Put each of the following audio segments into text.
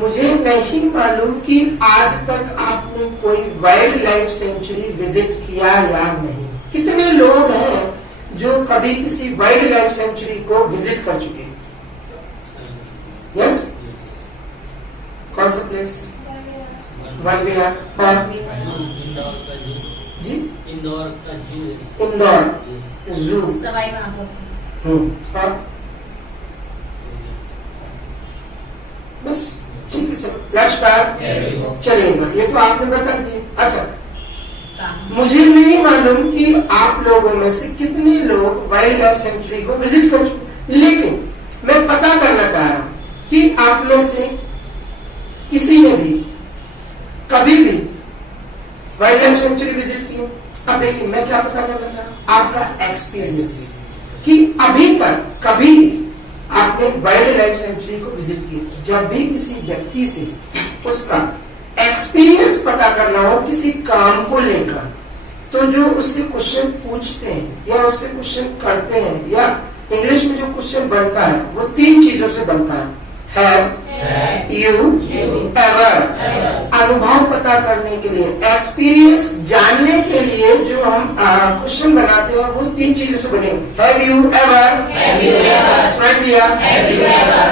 मुझे नहीं मालूम कि आज तक आपने कोई वाइल्ड लाइफ सेंचुरी विजिट किया या नहीं। कितने लोग हैं जो कभी किसी वाइल्ड लाइफ सेंचुरी को विजिट कर चुके हैं? यस? कौन सा प्लेस? वन विहार। और जी इंदौर का जू। इंदौर जू। सवाई माधोपुर। और बस ठीक है, चलो लक्ष्य चलेगा, ये तो आपने बता दिया। अच्छा, मुझे नहीं मालूम कि आप लोगों में से कितने लोग वाइल्ड लाइफ सेंचुरी को विजिट कर चुके, लेकिन मैं पता करना चाह रहा हूं कि आप में से किसी ने भी कभी भी वाइल्ड लाइफ सेंचुरी विजिट की? अब देखिए, मैं क्या पता करना चाह रहा हूं, आपका एक्सपीरियंस कि अभी तक कभी आपने वाइल्ड लाइफ सेंचुरी को विजिट किया। जब भी किसी व्यक्ति से उसका एक्सपीरियंस पता करना हो किसी काम को लेकर, तो जो उससे क्वेश्चन पूछते हैं या उससे क्वेश्चन करते हैं, या इंग्लिश में जो क्वेश्चन बनता है वो 3 चीजों से बनता है। हैव यू एवर, अनुभव पता करने के लिए, एक्सपीरियंस जानने के लिए जो हम क्वेश्चन बनाते हैं वो 3 चीजों से बने। हैव यू एवर, सुन दिया?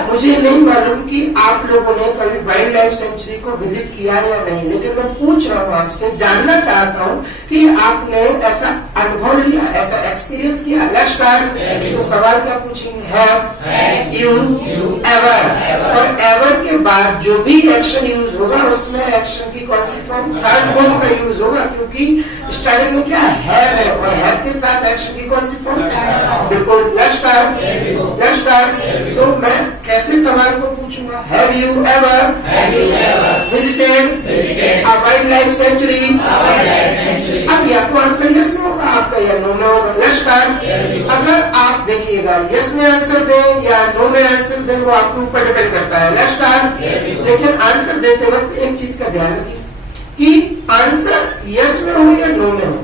मुझे नहीं मालूम कि आप लोगों ने कभी वाइल्ड लाइफ सेंचुरी को विजिट किया या नहीं, लेकिन मैं पूछ रहा हूँ आपसे, जानना चाहता हूँ कि आपने ऐसा अनुभव लिया, ऐसा एक्सपीरियंस किया। लक्ष्य तो सवाल क्या पूछेंगे? हैव यू एवर, और एवर के बाद जो भी एक्शन यूज होगा उसमें एक्शन की कौन सी फॉर्म? थर्ड फॉर्म का यूज होगा, क्योंकि स्टार्टिंग में क्या है और हैव के साथ एक्शन की कौन सी फॉर्म? बिल्कुल लक्ष्य। तो मैं कैसे सवाल को पूछूंगा? Have you ever visited a wild life sanctuary? अब या तो आंसर यस में होगा आपका या नो में होगा। लक्ष्य, अगर आप देखिएगा यस में आंसर दें या नो में आंसर दें वो आपके ऊपर डिपेंड करता है। लक्ष्य, लेकिन आंसर देते वक्त एक चीज का ध्यान रखिए कि आंसर यस में हो या नो में हो।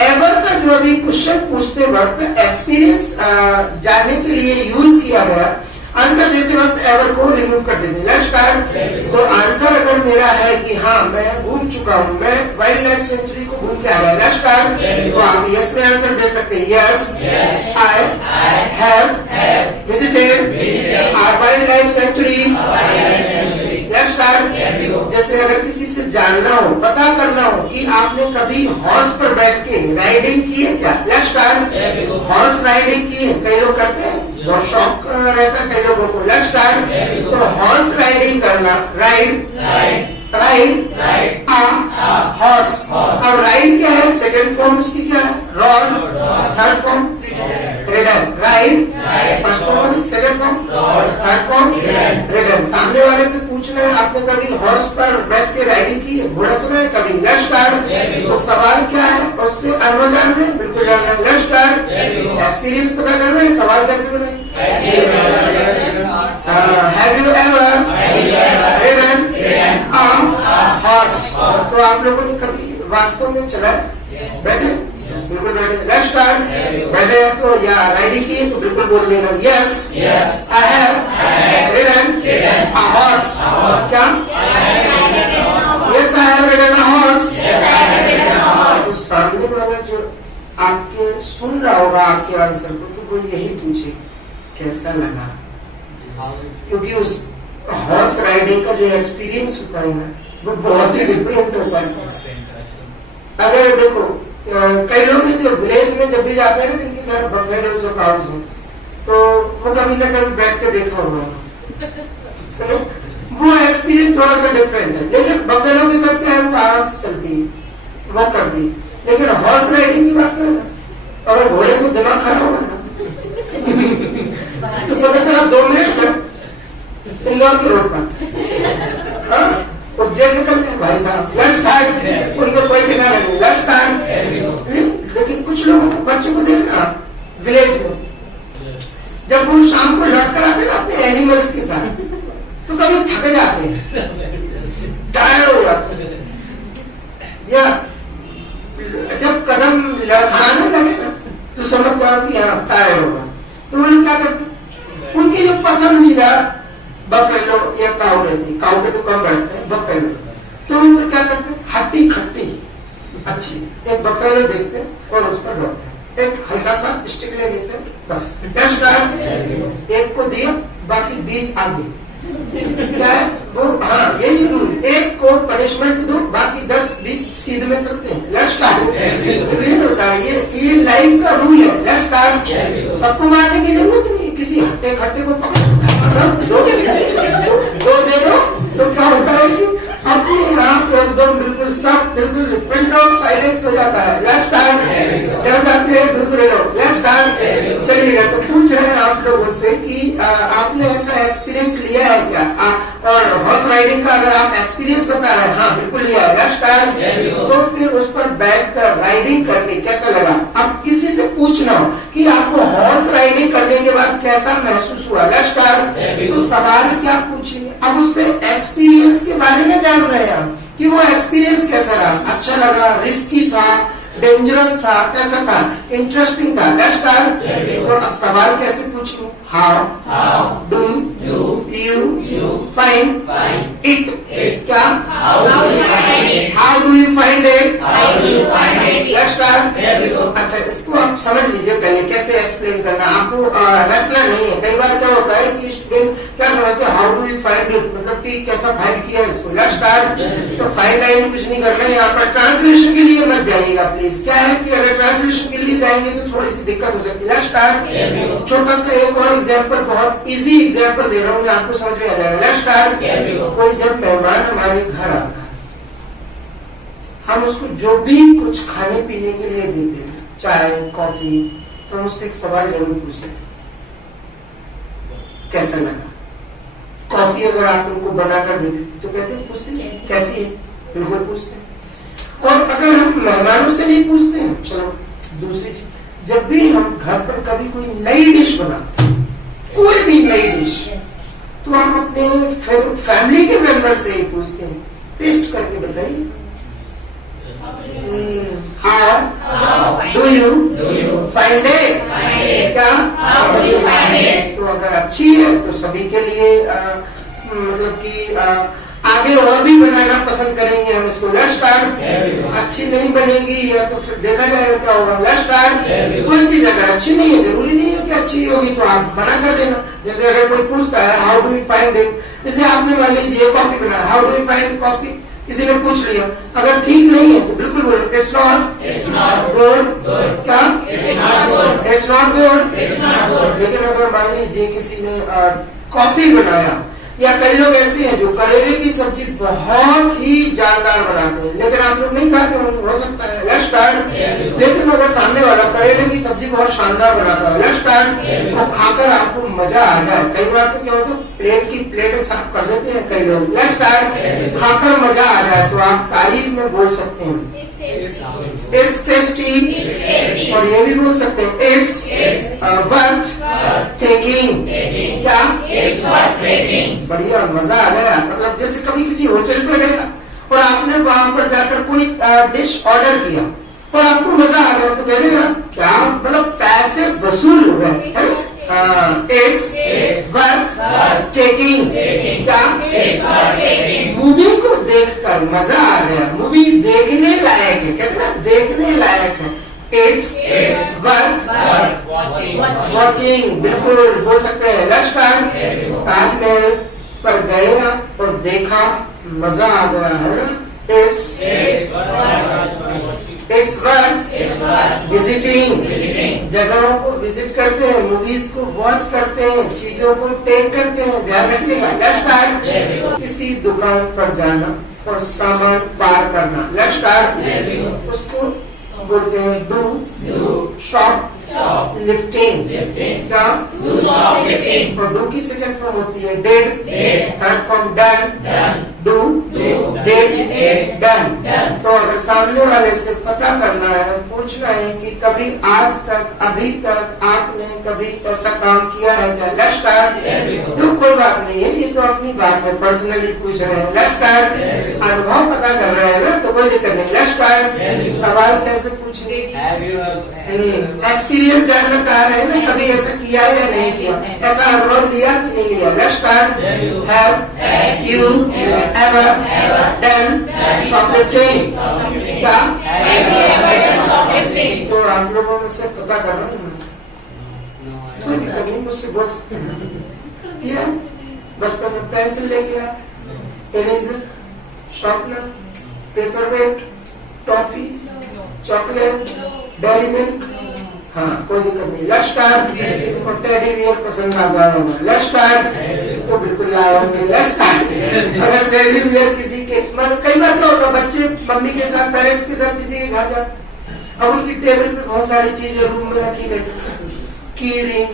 एवर का जो अभी क्वेश्चन पूछते वक्त एक्सपीरियंस जानने के लिए यूज किया गया, आंसर देते वक्त एवर को रिमूव कर देते। लक्ष्य, तो आंसर अगर मेरा है कि हाँ मैं घूम चुका हूँ, मैं वाइल्ड लाइफ सेंचुरी को घूम के आ गया, लक्ष्य, तो आप यस में आंसर दे सकते हैं। Yes I have visited our wildlife sanctuary. जैसे अगर किसी से जानना हो, पता करना हो कि आपने कभी हॉर्स पर बैठ के राइडिंग की है क्या? लक्ष्य, हॉर्स राइडिंग की है, कई लोग करते हैं, बहुत शौक रहता है कई लोगों को। लक्ष्य, तो हॉर्स राइडिंग करना, राइड हॉर्स, और राइड क्या है? सेकंड फॉर्म उसकी क्या है? Rod. Third form ridden. Ride first form, second form third form ridden. सामने वाले से पूछना है आपने कभी हॉर्स पर बैठ के राइडिंग की है, घोड़ा चला है कभी? लक्ष्य, तो सवाल क्या है? उससे अनुभव जान रहे हैं, बिल्कुल जान रहे हैं। लक्ष्य, एक्सपीरियंस पता कर रहे हैं, सवाल कैसे बनाए? Have you ever ridden horse? तो आप लोगों ने कभी वास्तव में चला बैठे? बिल्कुल बैठे। लक्ष्य, बैठे तो या राइडिंग की तो बिल्कुल बोल देना yes I have ridden a horse. क्या? Yes I have ridden a horse. तो सामने वाला जो आपके सुन रहा होगा आपके आंसर को, तो वो यही पूछे कैसा लगा, क्योंकि उस हॉर्स राइडिंग का जो एक्सपीरियंस होता है ना वो बहुत ही डिफरेंट होता है। अगर देखो कई लोग जो विलेज में जब भी जाते हैं ना, जिनके घर बफेलोज और काउज हैं, तो वो कभी ना कभी बैठ के देखा होगा, तो वो एक्सपीरियंस थोड़ा सा डिफरेंट है। लेकिन बफेलो के साथ क्या है, वो आराम से चलती है, वो करती है। लेकिन हॉर्स राइडिंग की बात करें ना, अगर घोड़े को दिमाग खराब होगा ना तो पता चला 2 मिनट तक इंदौर के रोड पर उज्जैन निकल जाए भाई साहब, लंच टाइम, उनको कोई ठिकाना नहीं, लंच टाइम। लेकिन कुछ लोग बच्चों को देखना विलेज में, जब वो शाम को लौट कर आते ना अपने एनिमल्स के साथ, तो कभी थक जाते हैं, टायर्ड हो जाते हैं, या जब कदम लड़खड़ाने लगे ना तो समझ जाओ कि हाँ टायर्ड होगा। तो वो लोग क्या करते, उनकी जो पसंदीदा बफेलो या काऊ रहती पहले देखते हैं और उस पर लौटते हैं। एक हल्का सा स्टिक ले लेते हैं, बस डैश डार्ट एक को दिया, बाकी 20 आगे। क्या है वो? हाँ, यही रूल, एक को पनिशमेंट दो, बाकी 10-20 सीधे में चलते हैं। Let's start. रूल होता है ये लाइफ का रूल है। Let's start. सबको मारने की जरूरत नहीं, किसी हट्टे खट्टे को दो दे दो तो क्या होता है कि अपने आप एकदम बिल्कुल सब बिल्कुल प्रिंट आउट साइलेंस हो जाता है। Let's start. डर जाते हैं दूसरे लोग। Let's start. चलिएगा, तो पूछ रहे हैं आप लोगों से कि आपने ऐसा एक्सपीरियंस लिया है क्या? और हॉर्स राइडिंग का अगर आप एक्सपीरियंस बता रहे हैं, हाँ बिल्कुल लिया है। Let's start. तो फिर उस पर बैठकर राइडिंग करके कैसा लगा? अब किसी से पूछना हो कि आपको हॉर्स राइडिंग करने के बाद कैसा महसूस हुआ? Let's start. तो सवाल क्या पूछेंगे? अब उससे एक्सपीरियंस के बारे में जान रहे हैं हम कि वो एक्सपीरियंस कैसा रहा, अच्छा लगा, रिस्की था, डेंजरस था, कैसा था, इंटरेस्टिंग था। Let's start. और अब सवाल कैसे पूछेंगे? How do you find it? क्या? How do you find it? Let's start. अच्छा, इसको आप समझ लीजिए पहले कैसे एक्सप्लेन करना, आपको रटना नहीं है। कई बार क्या होता है कि स्टूडेंट क्या समझते हैं how do you find it, मतलब कि कैसा फाइंड किया इसको। Let's start. तो फाइंड लाइन कुछ नहीं करना है यहाँ पर। ट्रांसलेशन के लिए मत जाइएगा प्लीज। क्या है कि अगर ट्रांसलेशन के लिए जाएंगे तो थोड़ी सी दिक्कत हो सकती है। Let's start. छोटा सा एक और एग्जाम्पल, बहुत इजी एग्जाम्पल दे रहा हूँ, आपको समझ में आ जाएगा। Let's start. कोई जब मेहमान हमारे घर आता है, हम उसको जो भी कुछ खाने पीने के लिए देते हैं, चाय कॉफी, तो हम उससे एक सवाल जरूर पूछते हैं, कैसा लगा? कॉफी अगर आप उनको बनाकर देते तो कहते हैं, पूछते हैं कैसी है, बिल्कुल पूछते हैं। और अगर हम मेहमानों से नहीं पूछते हैं, चलो दूसरी चीज, जब भी हम घर पर कभी कोई नई डिश बनाते हैं, कोई भी नई डिश, तो हम अपने फैमिली के मेंबर से ही पूछते हैं, टेस्ट करके बताइए, how do you find it? क्या? तो अगर अच्छी है तो सभी के लिए मतलब कि आगे और भी बनाना पसंद करेंगे हम इसको। Let's start. अच्छी नहीं बनेगी या तो फिर देखा जाएगा क्या होगा। Let's start. कोई चीज अगर अच्छी नहीं है, जरूरी नहीं है कि अच्छी होगी, तो आप बना कर देना। जैसे अगर कोई पूछता है how do you find it, जैसे आपने मान लीजिए कॉफी बनाया, how do you find coffee, किसी ने पूछ लिया, अगर ठीक नहीं है तो बिल्कुल बोलो इट्स नॉट गुड। क्या? It's not good. लेकिन अगर मान लीजिए किसी ने कॉफी बनाया, या कई लोग ऐसे हैं जो करेले की सब्जी बहुत ही जानदार बनाते हैं, लेकिन आप लोग नहीं खाते हो सकता है। Let's start. लेकिन अगर सामने वाला करेले की सब्जी बहुत शानदार बनाता है, लेट्स स्टार्ट, तो खाकर आपको मजा आ जाए। कई बार तो क्या होता है, प्लेट की प्लेट साफ कर देते हैं कई लोग। Let's start. खाकर मजा आ जाए तो आप तारीफ में बोल सकते हैं इट्स टेस्टी, और ये भी बोल सकते हैं इट्स वर्थ टेकिंग। क्या? बढ़िया, मजा आ गया। मतलब जैसे कभी किसी होटल पर गया और आपने वहां पर जाकर कोई डिश ऑर्डर किया और आपको मजा आ गया, तो कह देगा क्या, मतलब पैसे वसूल हो गए, है? It's worth taking. क्या? मूवी को देखकर मजा आ गया, मूवी देखने लायक है, कहते हैं देखने लायक है। इट्स वर्थ वॉचिंग, बिल्कुल बोल सकते हैं। Let's start. ताजमहल पर गए और देखा, मजा आ गया, है? It's worth visiting. जगहों को विजिट करते हैं, मूवीज को वॉच करते हैं, चीजों को टेक करते हैं, ध्यान रखिएगा। Let's start. किसी दुकान पर जाना और सामान पार करना। Let's start. उसको बोलते हैं डू शॉप लिफ्टिंग। क्या? और डू की सेकंड फॉर्म होती है did, third form done, do did done. तो अगर सामने वाले से पता करना है, पूछना है कि कभी आज तक, अभी तक आपने कभी ऐसा काम किया है क्या? Let's start. तो कोई बात नहीं है, ये तो अपनी बात है, पर्सनली पूछ रहे हैं। Let's start. अनुभव पता कर रहे हैं ना, तो कोई दिक्कत नहीं। Let's start. सवाल कैसे पूछेंगे? एक्सपीरियंस जानना चाह रहे हैं ना, कभी ऐसा किया या नहीं किया, ऐसा अनुभव लिया कि नहीं लिया। Let's start. Have you ever done shoplifting? क्या? आप लोगों में से पता कर रहा हूँ मैं, कोई दिक्कत नहीं, मुझसे बोल सकते हैं। किया बचपन में पेंसिल ले गया, eraser, sharpener, paper weight, toffee, chocolate, dairy milk, हाँ कोई दिक्कत नहीं। लश कार्ड, तो टेडी बियर पसंद आ गया होगा, लश कार्ड तो बिल्कुल आया होंगे। लश कार्ड अगर टेडी बियर किसी के, मतलब कई बार क्या होता है बच्चे मम्मी के साथ, पेरेंट्स के साथ किसी के घर जाते, अब उनकी टेबल पे बहुत सारी चीजें रूम में रखी गई, की रिंग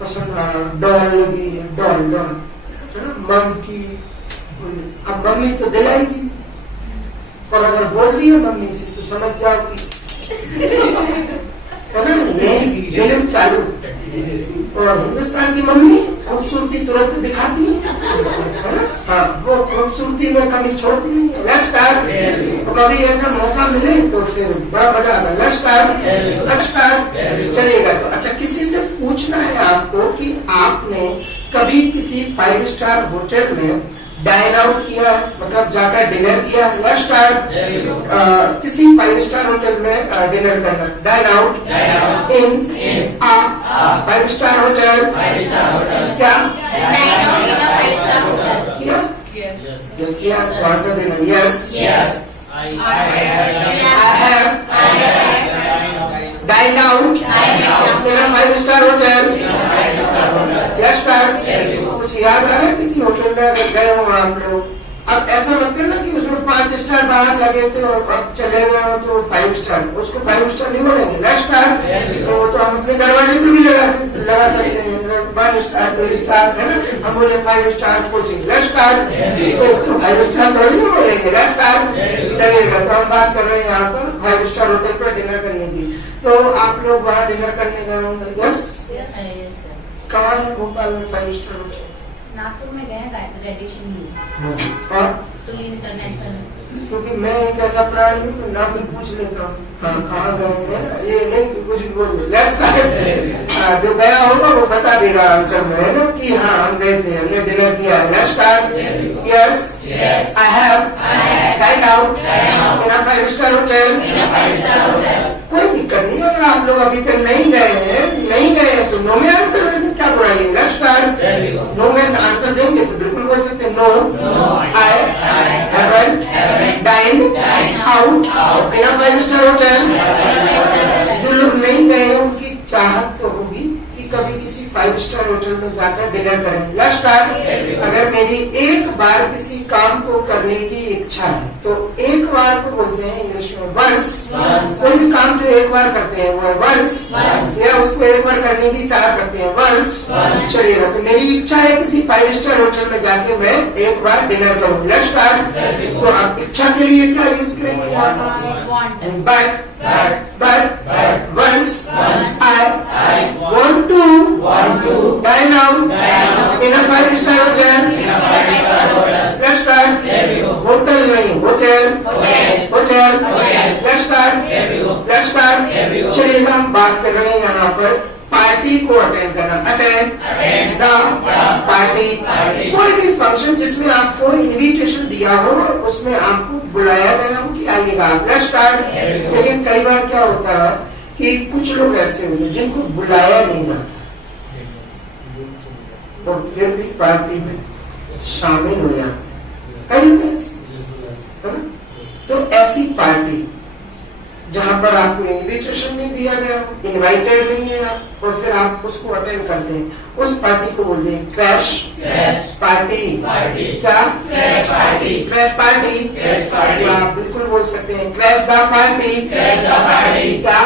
पसंद आ, डॉल लगी है, डॉल डॉल है ना, मम की, अब मम्मी तो दिलाएगी, और अगर बोल दी है मम्मी से तो समझ जाओ कि है ना, यही फिल्म चालू। और हिंदुस्तान की मम्मी खूबसूरती तुरंत दिखाती है ना, हाँ वो खूबसूरती में कमी छोड़ती नहीं है। लेट्स स्टार्ट, तो कभी ऐसा मौका मिले तो फिर बड़ा मजा आता है। लेट्स स्टार्ट चलेगा। तो अच्छा, किसी से पूछना है आपको कि आपने कभी किसी 5 स्टार होटल में डाइन आउट किया, मतलब जाकर डिनर किया। लेट्स स्टार्ट, किसी 5 स्टार होटल में डिनर करना, dine out in a 5 star hotel, क्या किया? यस किया, तो आंसर देना yes. I have dined out in a 5 star hotel. Let's start, कुछ याद आ रहा है किसी होटल में अगर गए हो आप लोग? अब ऐसा मत करना कि उसमें 5 स्टार बाहर लगे थे और अब चले गए हो तो 5 स्टार, उसको 5 स्टार नहीं बोलेंगे। लेट्स स्टार्ट, तो वो तो हम अपने दरवाजे पे भी लगा सकते हैं, 1 स्टार 2 स्टार है ना, हम बोले 5 स्टार कोचिंग। लेट्स स्टार्ट, तो इसको 5 स्टार थोड़ी नहीं बोलेंगे। लेट्स स्टार्ट चलेगा। तो हम बात कर रहे हैं यहाँ पर 5 स्टार होटल पर डिनर करने की। तो आप लोग वहाँ डिनर करने गए होंगे? यस। कहाँ है भोपाल में 5 स्टार होटल? नागपुर में गए, रेडिशन और तुली इंटरनेशनल। क्योंकि मैं एक ऐसा प्राणी हूँ तो नाम भी पूछ लेता हूँ, हाँ कहाँ गए हैं, ये नहीं कुछ भी बोल दो। लेट्स स्टार्ट, जो गया होगा वो बता देगा आंसर में, है ना कि हाँ हम गए थे, हमने डिनर किया। Let's start, yes I have dined out in a 5 star hotel. कोई दिक्कत नहीं, अगर आप लोग अभी तक नहीं गए तो नो में आंसर देंगे, क्या बुराई है। लेट्स स्टार्ट, नो में आंसर देंगे तो बिल्कुल बोल सकते हैं no I haven't dined out in a 5 star hotel. जो लोग नहीं गए हैं उनकी चाहत तो होगी कि कभी किसी 5 स्टार होटल में जाकर डिनर करें। लेट्स स्टार्ट, अगर मेरी एक बार किसी काम को करने की इच्छा है तो एक बार को बोलते हैं इंग्लिश में वंस। कोई भी काम जो एक बार करते हैं वो है वंस, या उसको एक बार करने की चाह करते हैं वंस। चलिएगा, तो मेरी इच्छा है किसी 5 स्टार होटल में जाके मैं एक बार डिनर करूँ। लेट्स स्टार्ट, तो आप इच्छा के लिए क्या यूज करेंगे? But once I want to dine out in a 5 star hotel. Let's start. Hotel नहीं, होटल। Let's start. चलिए हम बात कर रहे हैं यहाँ पर पार्टी को अटेंड करना। अटेंड द पार्टी, कोई भी फंक्शन जिसमें आपको इनविटेशन दिया हो और उसमें आपको बुलाया गया हो कि आइएगा। Let's start. लेकिन कई बार क्या होता है कि कुछ लोग ऐसे होंगे जिनको बुलाया नहीं जाता और फिर भी पार्टी में शामिल हो जाते हैं, है ना? तो ऐसी पार्टी जहाँ पर आपको इनविटेशन नहीं दिया गया, इनवाइटेड नहीं है आप, और फिर आप उसको अटेंड करते हैं, उस पार्टी को बोलते हैं क्रैश पार्टी। क्या? Crash party. आप बिल्कुल बोल सकते हैं क्रैश द पार्टी। क्या?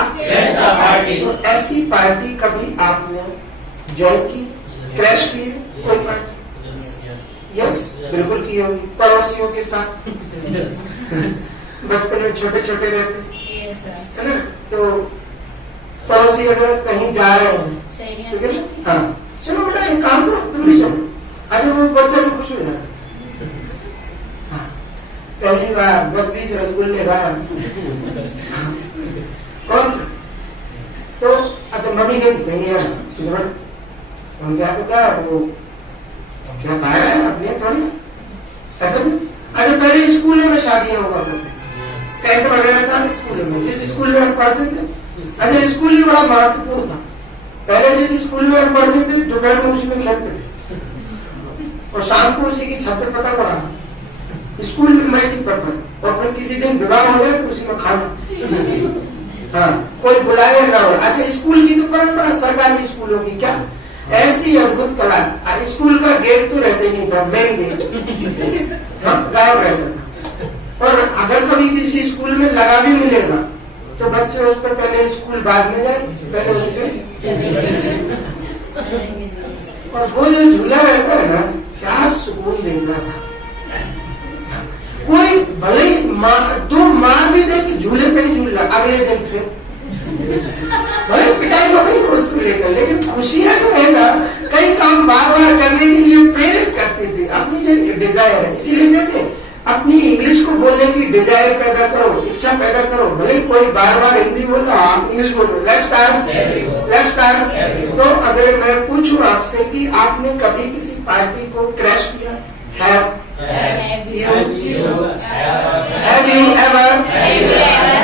तो ऐसी पार्टी कभी आपने ज्वाइन की, क्रैश की है कोई पार्टी? यस, बिल्कुल की होगी, पड़ोसियों के साथ। बचपन में छोटे छोटे रहते है ना, तो पड़ोसी अगर कहीं जा रहे हैं ठीक है, हाँ चलो बेटा एक काम करो, तुम भी चलो। अच्छा, वो बच्चा तो खुश हो जाता, हाँ पहली बार 10-20 रसगुल्ले खाया। और तो अच्छा मम्मी कहती नहीं यार सिगरेट, हम क्या बेटा वो क्या खाया है अब ये थोड़ी ऐसा भी। अच्छा, पहले स्कूल में शादियां हुआ करती, टेंट वगैरह था स्कूल में, जिस स्कूल में हम पढ़ते थे अच्छा, स्कूल ही बड़ा महत्वपूर्ण था। पहले जैसे स्कूल में हम पढ़ते थे, दोपहर में उसी में खेलते थे और शाम को उसी की छत पे पता पड़ा स्कूल में मैट्रिक पर पढ़, और फिर किसी दिन विवाह हो जाए तो उसी में खाना। हाँ, कोई बुलाए ना हो। अच्छा, स्कूल की तो परंपरा सरकारी स्कूलों की क्या ऐसी अद्भुत कला। स्कूल का गेट तो रहते नहीं था, मेन गेट गायब रहता था। और अगर कभी किसी स्कूल में लगा भी मिलेगा तो बच्चे उस पर पहले स्कूल बाद में जाए, पहले उस पर। और वो जो झूला रहता है ना, क्या सुकून देता सा। कोई भले ही दो मार भी दे कि झूले पे नहीं झूला, अगले दिन फिर भले पिटाई हो गई उसको लेकर, लेकिन खुशियां जो है ना, कई काम बार बार करने के लिए प्रेरित करती थी। अपनी जो डिजायर है, इसीलिए कहते हैं अपनी इंग्लिश को बोलने की डिजायर पैदा करो, इच्छा पैदा करो। भले कोई बार बार हिंदी बोल रहा, आप इंग्लिश बोल रहे। Let's start. तो अगर मैं पूछूं आपसे कि आपने कभी किसी पार्टी को क्रैश किया? Have you ever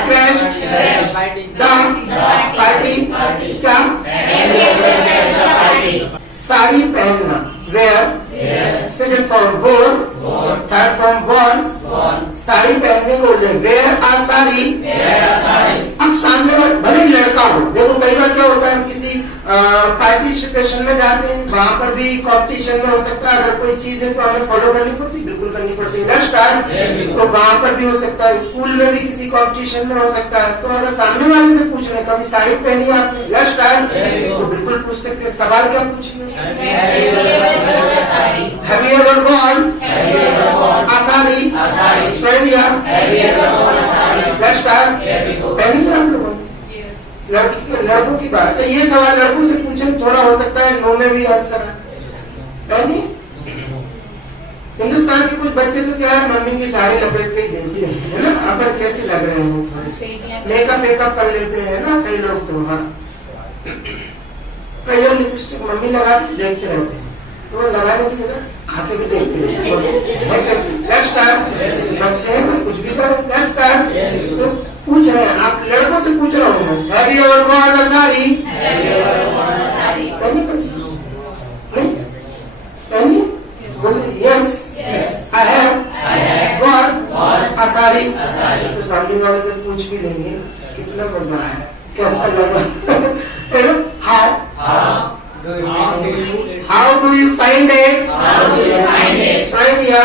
crashed the party? क्या? साड़ी पहनना, wear, second form wore, third form worn, sari पहनने को बोलते हैं वेयर आर साड़ी। अब सामने वाला भले ही लड़का हो, देखो कई बार क्या होता है, हम किसी पार्टिसिपेशन में जाते हैं, वहां पर भी कॉम्पिटिशन में हो सकता है, अगर कोई चीज है तो हमें फॉलो करनी पड़ती, बिल्कुल करनी पड़ती है। तो वहां पर भी हो सकता है, स्कूल में भी किसी कॉम्पिटिशन में हो सकता है। तो अगर सामने वाले से पूछ रहे कभी साड़ी पहनी आपने, लेट्स स्टार्ट, तो बिल्कुल पूछ सकते हैं। सवाल क्या पूछेंगे? Have you ever worn a sari? पहन लिया? लेट्स स्टार्ट, पहन लिया आप लोगों ने? लड़कों की बात। अच्छा, ये सवाल लड़कों से पूछे, थोड़ा हो सकता है नो में भी आंसर है। हिंदुस्तान के कुछ बच्चे तो क्या है, मम्मी की साड़ी लपेट के ही देते हैं, है ना, अपन कैसे लग रहे हैं, मेकअप कर लेते हैं ना कई लोग। तो हाँ, कई लोग लिपस्टिक मम्मी लगा के देखते रहते हैं, तो वो लगाने की जगह खाके भी देखते हैं। लेट्स स्टार्ट, बच्चे हैं, मैं कुछ भी करूँ। Let's start. तो पूछ रहे हैं, आप लड़कों से पूछ रहा हूँ मैं, हैव यू एवर वर्न अ साड़ी? पहनी कभी नहीं पहनी? बोलिए यस आई हैव वर्न अ साड़ी। तो सामने वाले से पूछ भी लेंगे, कितना मजा आया, कैसा लगा। How do you find it? Try दिया।